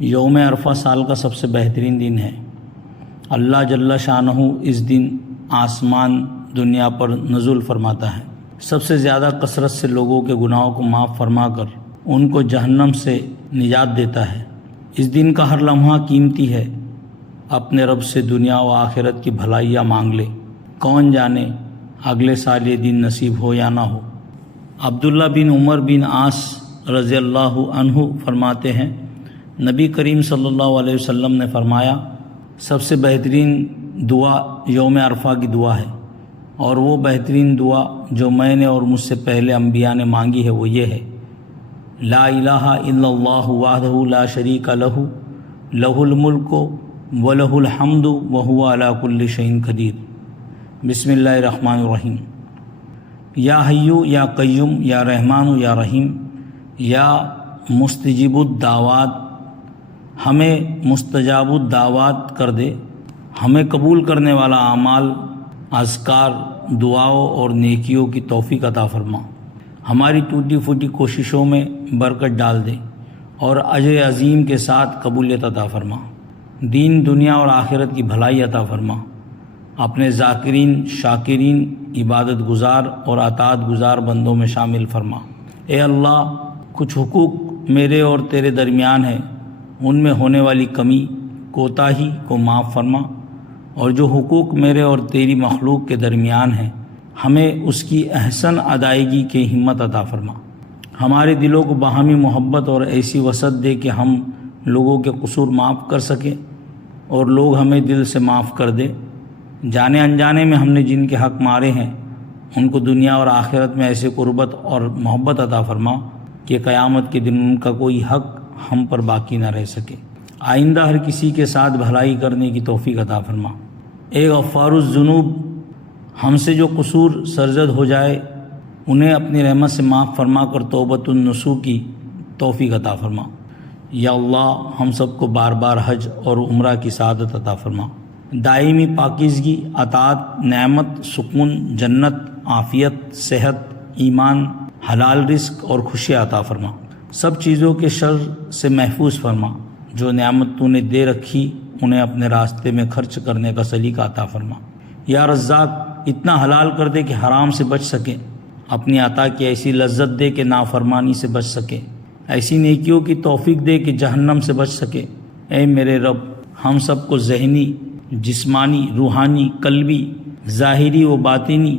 یوم عرفہ سال کا سب سے بہترین دن ہے۔ اللہ جل شانہ اس دن آسمان دنیا پر نزول فرماتا ہے، سب سے زیادہ کثرت سے لوگوں کے گناہوں کو معاف فرما کر ان کو جہنم سے نجات دیتا ہے۔ اس دن کا ہر لمحہ قیمتی ہے، اپنے رب سے دنیا و آخرت کی بھلائیاں مانگ لے، کون جانے اگلے سال یہ دن نصیب ہو یا نہ ہو۔ عبداللہ بن عمر بن عاص رضی اللہ عنہ فرماتے ہیں، نبی کریم صلی اللہ علیہ وسلم نے فرمایا، سب سے بہترین دعا یوم عرفہ کی دعا ہے، اور وہ بہترین دعا جو میں نے اور مجھ سے پہلے انبیاء نے مانگی ہے وہ یہ ہے، لا الہ الا اللہ وحدہ لا شریک لہ لہ الملک ولہ الحمد وہو علی کل شیء قدیر۔ بسم اللہ الرحمن الرحیم۔ یا حیو یا قیوم یا رحمان یا رحیم یا مستجیب الدعوات، ہمیں مستجاب الدعوات کر دے، ہمیں قبول کرنے والا اعمال، اذکار، دعاؤں اور نیکیوں کی توفیق عطا فرما، ہماری ٹوٹی پھوٹی کوششوں میں برکت ڈال دے اور اجر عظیم کے ساتھ قبولیت عطا فرما، دین دنیا اور آخرت کی بھلائی عطا فرما، اپنے ذاکرین، شاکرین، عبادت گزار اور اطاعت گزار بندوں میں شامل فرما۔ اے اللہ، کچھ حقوق میرے اور تیرے درمیان ہے، ان میں ہونے والی کمی کوتاہی کو معاف فرما، اور جو حقوق میرے اور تیری مخلوق کے درمیان ہیں ہمیں اس کی احسن ادائیگی کی ہمت عطا فرما، ہمارے دلوں کو باہمی محبت اور ایسی وسعت دے کہ ہم لوگوں کے قصور معاف کر سکیں اور لوگ ہمیں دل سے معاف کر دے، جانے انجانے میں ہم نے جن کے حق مارے ہیں ان کو دنیا اور آخرت میں ایسے قربت اور محبت عطا فرما کہ قیامت کے دن ان کا کوئی حق ہم پر باقی نہ رہ سکے، آئندہ ہر کسی کے ساتھ بھلائی کرنے کی توفیق عطا فرما۔ اے غفار الذنوب، ہم سے جو قصور سرزد ہو جائے انہیں اپنی رحمت سے معاف فرما کر توبۃ النصوح کی توفیق عطا فرما۔ یا اللہ، ہم سب کو بار بار حج اور عمرہ کی سعادت عطا فرما، دائمی پاکیزگی، اطاعت، نعمت، سکون، جنت، عافیت، صحت، ایمان، حلال رزق اور خوشی عطا فرما، سب چیزوں کے شر سے محفوظ فرما، جو نعمت تو نے دے رکھی انہیں اپنے راستے میں خرچ کرنے کا سلیقہ عطا فرما۔ یا رزاق، اتنا حلال کر دے کہ حرام سے بچ سکے، اپنی عطا کی ایسی لذت دے کہ نافرمانی سے بچ سکے، ایسی نیکیوں کی توفیق دے کہ جہنم سے بچ سکے۔ اے میرے رب، ہم سب کو ذہنی، جسمانی، روحانی، قلبی، ظاہری و باطنی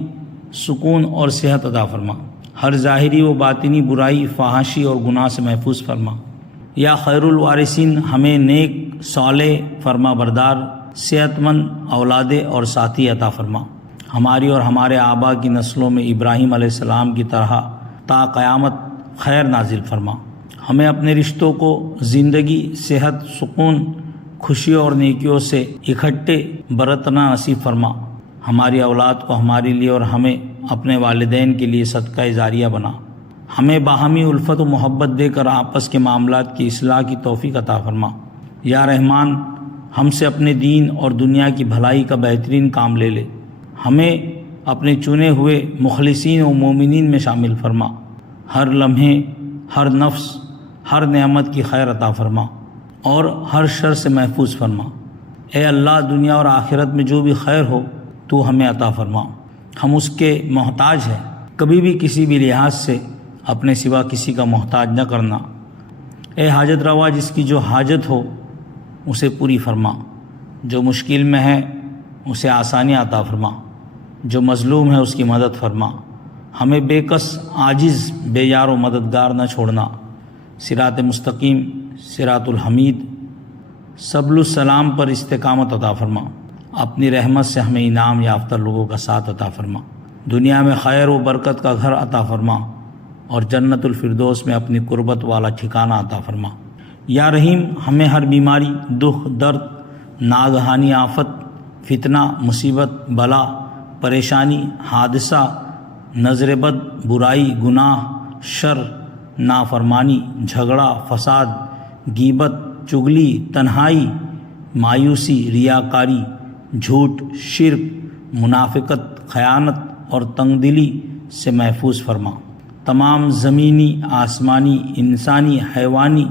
سکون اور صحت عطا فرما، ہر ظاہری و باطنی برائی، فحاشی اور گناہ سے محفوظ فرما۔ یا خیر الوارثین، ہمیں نیک، صالح، فرما بردار، صحت مند اولاد اور ساتھی عطا فرما، ہماری اور ہمارے آبا کی نسلوں میں ابراہیم علیہ السلام کی طرح تا قیامت خیر نازل فرما، ہمیں اپنے رشتوں کو زندگی، صحت، سکون، خوشی اور نیکیوں سے اکٹھے برتنا نصیب فرما، ہماری اولاد کو ہمارے لیے اور ہمیں اپنے والدین کے لیے صدقہ جاریہ بنا، ہمیں باہمی الفت و محبت دے کر آپس کے معاملات کی اصلاح کی توفیق عطا فرما۔ یا رحمان، ہم سے اپنے دین اور دنیا کی بھلائی کا بہترین کام لے لے، ہمیں اپنے چنے ہوئے مخلصین و مومنین میں شامل فرما، ہر لمحے، ہر نفس، ہر نعمت کی خیر عطا فرما اور ہر شر سے محفوظ فرما۔ اے اللہ، دنیا اور آخرت میں جو بھی خیر ہو تو ہمیں عطا فرما، ہم اس کے محتاج ہیں، کبھی بھی کسی بھی لحاظ سے اپنے سوا کسی کا محتاج نہ کرنا۔ اے حاجت روا، جس کی جو حاجت ہو اسے پوری فرما، جو مشکل میں ہے اسے آسانی عطا فرما، جو مظلوم ہے اس کی مدد فرما، ہمیں بے کس، عاجز، بے یار و مددگار نہ چھوڑنا۔ صراط مستقیم، صراط الحمید، سبل السلام پر استقامت عطا فرما، اپنی رحمت سے ہمیں انعام یافتہ لوگوں کا ساتھ عطا فرما، دنیا میں خیر و برکت کا گھر عطا فرما اور جنت الفردوس میں اپنی قربت والا ٹھکانہ عطا فرما۔ یا رحیم، ہمیں ہر بیماری، دکھ، درد، ناگہانی آفت، فتنہ، مصیبت، بلا، پریشانی، حادثہ، نظر بد، برائی، گناہ، شر، نافرمانی، جھگڑا، فساد، غیبت، چغلی، تنہائی، مایوسی، ریاکاری، جھوٹ، شرک، منافقت، خیانت اور تنگ دلی سے محفوظ فرما، تمام زمینی، آسمانی، انسانی، حیوانی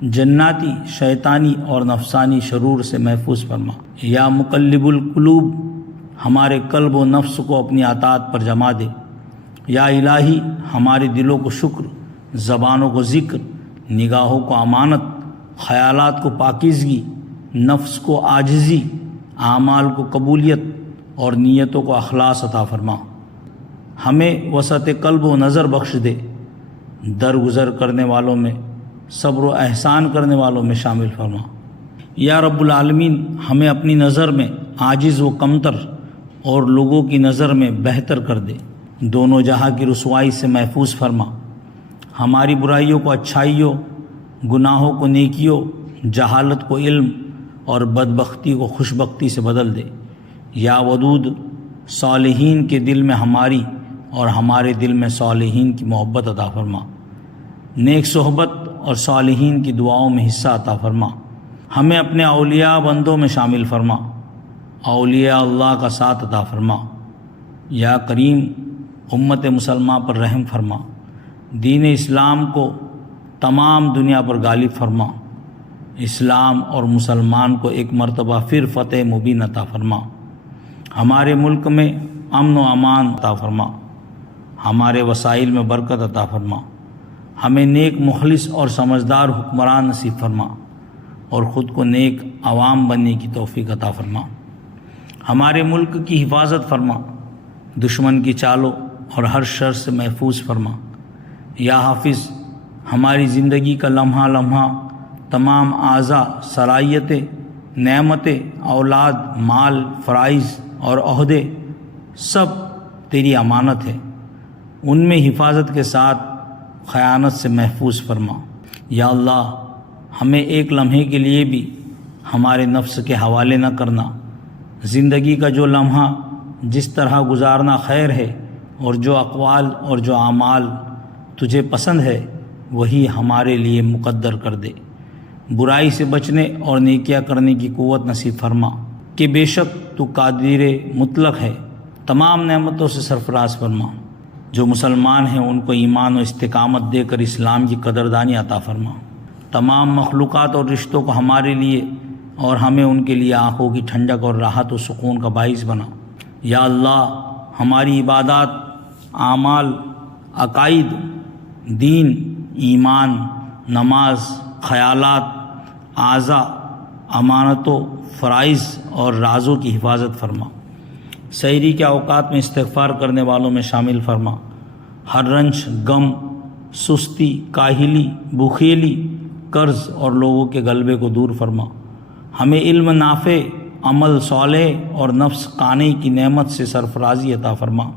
جناتی، شیطانی اور نفسانی شرور سے محفوظ فرما۔ یا مقلب القلوب ہمارے قلب و نفس کو اپنی اطاعت پر جما دے۔ یا الہی ہمارے دلوں کو شکر، زبانوں کو ذکر، نگاہوں کو امانت، خیالات کو پاکیزگی، نفس کو عاجزی، اعمال کو قبولیت اور نیتوں کو اخلاص عطا فرما۔ ہمیں وسعت قلب و نظر بخش دے، درگزر کرنے والوں میں، صبر و احسان کرنے والوں میں شامل فرما۔ یا رب العالمین ہمیں اپنی نظر میں عاجز و کمتر اور لوگوں کی نظر میں بہتر کر دے، دونوں جہاں کی رسوائی سے محفوظ فرما۔ ہماری برائیوں کو اچھائیوں، گناہوں کو نیکیوں، جہالت کو علم اور بدبختی کو خوشبختی سے بدل دے۔ یا ودود صالحین کے دل میں ہماری اور ہمارے دل میں صالحین کی محبت عطا فرما۔ نیک صحبت اور صالحین کی دعاؤں میں حصہ عطا فرما۔ ہمیں اپنے اولیاء بندوں میں شامل فرما، اولیاء اللہ کا ساتھ عطا فرما۔ یا کریم امت مسلمہ پر رحم فرما، دین اسلام کو تمام دنیا پر غالب فرما، اسلام اور مسلمان کو ایک مرتبہ پھر فتح مبین عطا فرما۔ ہمارے ملک میں امن و امان عطا فرما، ہمارے وسائل میں برکت عطا فرما۔ ہمیں نیک، مخلص اور سمجھدار حکمران نصیب فرما اور خود کو نیک عوام بننے کی توفیق عطا فرما۔ ہمارے ملک کی حفاظت فرما، دشمن کی چالوں اور ہر شر سے محفوظ فرما۔ یا حافظ ہماری زندگی کا لمحہ لمحہ، تمام اعضاء، صلاحیتیں، نعمتیں، اولاد، مال، فرائض اور عہدے سب تیری امانت ہے، ان میں حفاظت کے ساتھ خیانت سے محفوظ فرما۔ یا اللہ ہمیں ایک لمحے کے لیے بھی ہمارے نفس کے حوالے نہ کرنا۔ زندگی کا جو لمحہ جس طرح گزارنا خیر ہے، اور جو اقوال اور جو اعمال تجھے پسند ہے وہی ہمارے لیے مقدر کر دے۔ برائی سے بچنے اور نیکیاں کرنے کی قوت نصیب فرما کہ بے شک تو قادر مطلق ہے، تمام نعمتوں سے سرفراز فرما۔ جو مسلمان ہیں ان کو ایمان و استقامت دے کر اسلام کی قدردانی عطا فرما۔ تمام مخلوقات اور رشتوں کو ہمارے لیے اور ہمیں ان کے لیے آنکھوں کی ٹھنڈک اور راحت و سکون کا باعث بنا۔ یا اللہ ہماری عبادات، اعمال، عقائد، دین، ایمان، نماز، خیالات، اعضاء، امانتوں، فرائض اور رازوں کی حفاظت فرما۔ سحری کے اوقات میں استغفار کرنے والوں میں شامل فرما۔ ہر رنج، غم، سستی، کاہلی، بخیلی، قرض اور لوگوں کے غلبے کو دور فرما۔ ہمیں علم نافع، عمل صالح اور نفس قانع کی نعمت سے سرفرازی عطا فرما۔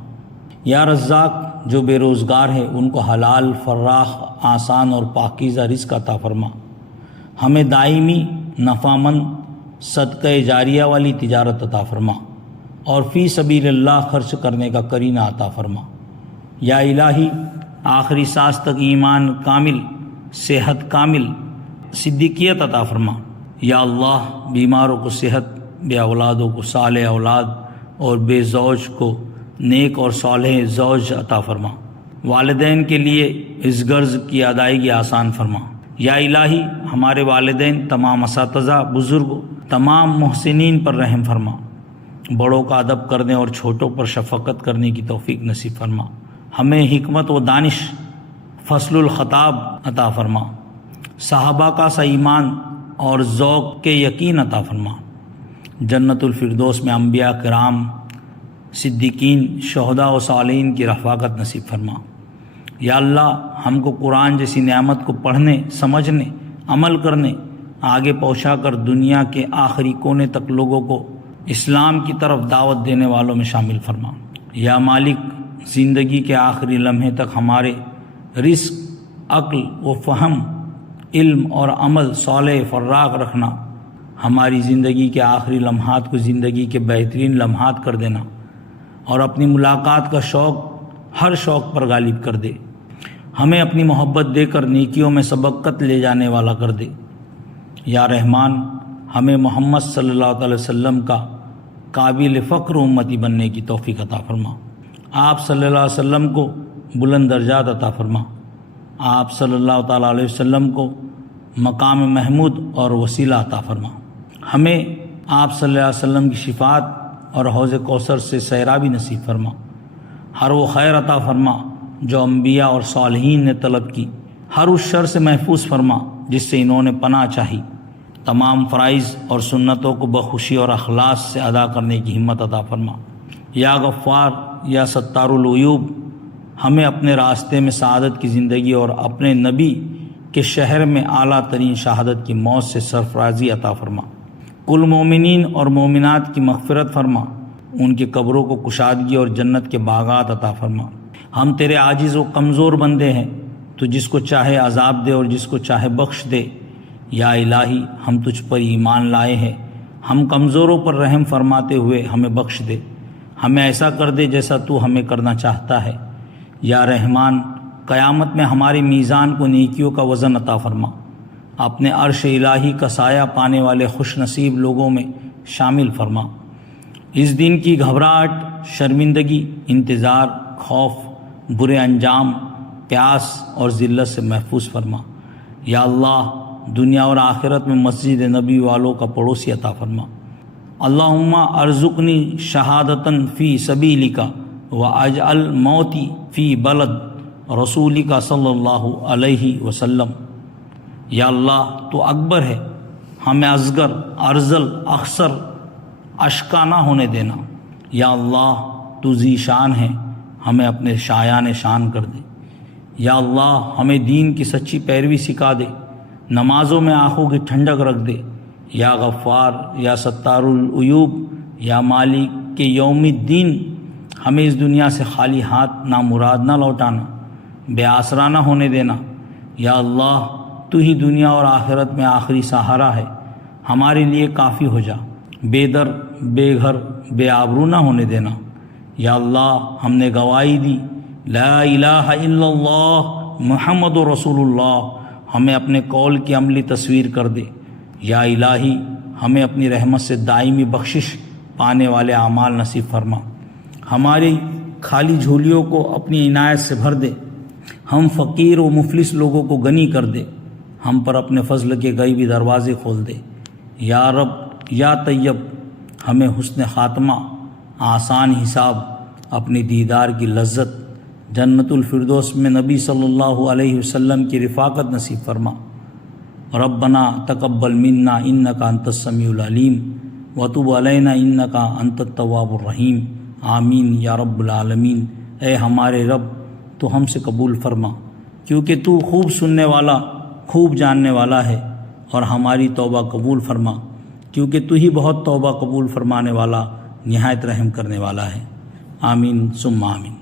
یا رزاق جو بے روزگار ہے ان کو حلال، فراخ، آسان اور پاکیزہ رزق عطا فرما۔ ہمیں دائمی، نفع مند، صدقہ جاریہ والی تجارت عطا فرما اور فی سبیل اللہ خرچ کرنے کا قرینہ عطا فرما۔ یا الہی آخری سانس تک ایمان کامل، صحت کامل، صدیقیت عطا فرما۔ یا اللہ بیماروں کو صحت، بے اولادوں کو صالح اولاد اور بے زوج کو نیک اور صالح زوج عطا فرما۔ والدین کے لیے اس قرض کی ادائیگی آسان فرما۔ یا الہی ہمارے والدین، تمام اساتذہ، بزرگ، تمام محسنین پر رحم فرما۔ بڑوں کا ادب کرنے اور چھوٹوں پر شفقت کرنے کی توفیق نصیب فرما۔ ہمیں حکمت و دانش، فصل الخطاب عطا فرما۔ صحابہ کا سا ایمان اور ذوق کے یقین عطا فرما۔ جنت الفردوس میں انبیاء کرام، صدیقین، شہداء و صالحین کی رفاقت نصیب فرما۔ یا اللہ ہم کو قرآن جیسی نعمت کو پڑھنے، سمجھنے، عمل کرنے، آگے پہنچا کر دنیا کے آخری کونے تک لوگوں کو اسلام کی طرف دعوت دینے والوں میں شامل فرما۔ یا مالک زندگی کے آخری لمحے تک ہمارے رزق، عقل و فہم، علم اور عمل صالح فراغ رکھنا، ہماری زندگی کے آخری لمحات کو زندگی کے بہترین لمحات کر دینا اور اپنی ملاقات کا شوق ہر شوق پر غالب کر دے۔ ہمیں اپنی محبت دے کر نیکیوں میں سبقت لے جانے والا کر دے۔ یا رحمان ہمیں محمد صلی اللہ علیہ وسلم کا قابل فخر امتی بننے کی توفیق عطا فرما۔ آپ صلی اللہ علیہ وسلم کو بلند درجات عطا فرما۔ آپ صلی اللہ تعالیٰ علیہ وسلم کو مقام محمود اور وسیلہ عطا فرما۔ ہمیں آپ صلی اللہ علیہ وسلم کی شفاعت اور حوض کوثر سے سیرابی نصیب فرما۔ ہر وہ خیر عطا فرما جو انبیاء اور صالحین نے طلب کی، ہر اس شر سے محفوظ فرما جس سے انہوں نے پناہ چاہی۔ تمام فرائض اور سنتوں کو بخوشی اور اخلاص سے ادا کرنے کی ہمت عطا فرما۔ یا غفار یا ستار العیوب، ہمیں اپنے راستے میں سعادت کی زندگی اور اپنے نبی کے شہر میں اعلیٰ ترین شہادت کی موت سے سرفرازی عطا فرما۔ کل مومنین اور مومنات کی مغفرت فرما، ان کی قبروں کو کشادگی اور جنت کے باغات عطا فرما۔ ہم تیرے عاجز و کمزور بندے ہیں، تو جس کو چاہے عذاب دے اور جس کو چاہے بخش دے۔ یا الہی، ہم تجھ پر ایمان لائے ہیں، ہم کمزوروں پر رحم فرماتے ہوئے ہمیں بخش دے، ہمیں ایسا کر دے جیسا تو ہمیں کرنا چاہتا ہے۔ یا رحمان، قیامت میں ہمارے میزان کو نیکیوں کا وزن عطا فرما، اپنے عرش الہی کا سایہ پانے والے خوش نصیب لوگوں میں شامل فرما۔ اس دن کی گھبراہٹ، شرمندگی، انتظار، خوف، برے انجام، پیاس اور ذلت سے محفوظ فرما۔ یا اللہ، دنیا اور آخرت میں مسجد نبی والوں کا پڑوسی عطا فرما۔ اللہم ارزقنی شہادتاً فی سبیلک واجعل موتی فی بلد رسولک صلی اللہ علیہ وسلم۔ یا اللہ، تو اکبر ہے، ہمیں اصغر، ارذل، اخسر، اشقا نہ ہونے دینا۔ یا اللہ، تو ذی شان ہے، ہمیں اپنے شایان شان کر دے۔ یا اللہ، ہمیں دین کی سچی پیروی سکھا دے، نمازوں میں آنکھوں کی ٹھنڈک رکھ دے۔ یا غفار یا ستار العیوب یا مالک کے یوم الدین، ہمیں اس دنیا سے خالی ہاتھ نامراد نہ لوٹانا، بے آسرا نہ ہونے دینا۔ یا اللہ، تو ہی دنیا اور آخرت میں آخری سہارا ہے، ہمارے لیے کافی ہو جا، بے در، بے گھر، بے آبرو نہ ہونے دینا۔ یا اللہ، ہم نے گواہی دی لا الہ الا اللہ محمد رسول اللہ، ہمیں اپنے قول کی عملی تصویر کر دے۔ یا الہی، ہمیں اپنی رحمت سے دائمی بخشش پانے والے اعمال نصیب فرما، ہماری خالی جھولیوں کو اپنی عنایت سے بھر دے، ہم فقیر و مفلس لوگوں کو غنی کر دے، ہم پر اپنے فضل کے غیبی دروازے کھول دے۔ یا رب یا طیب، ہمیں حسن خاتمہ، آسان حساب، اپنی دیدار کی لذت، جنت الفردوس میں نبی صلی اللہ علیہ وسلم کی رفاقت نصیب فرما۔ ربنا تقبل منا انک انت السمیع العلیم وتب علینا انک انت التواب الرحیم، آمین یا رب العالمین۔ اے ہمارے رب، تو ہم سے قبول فرما، کیونکہ تو خوب سننے والا، خوب جاننے والا ہے، اور ہماری توبہ قبول فرما، کیونکہ تو ہی بہت توبہ قبول فرمانے والا، نہایت رحم کرنے والا ہے۔ آمین ثم آمین۔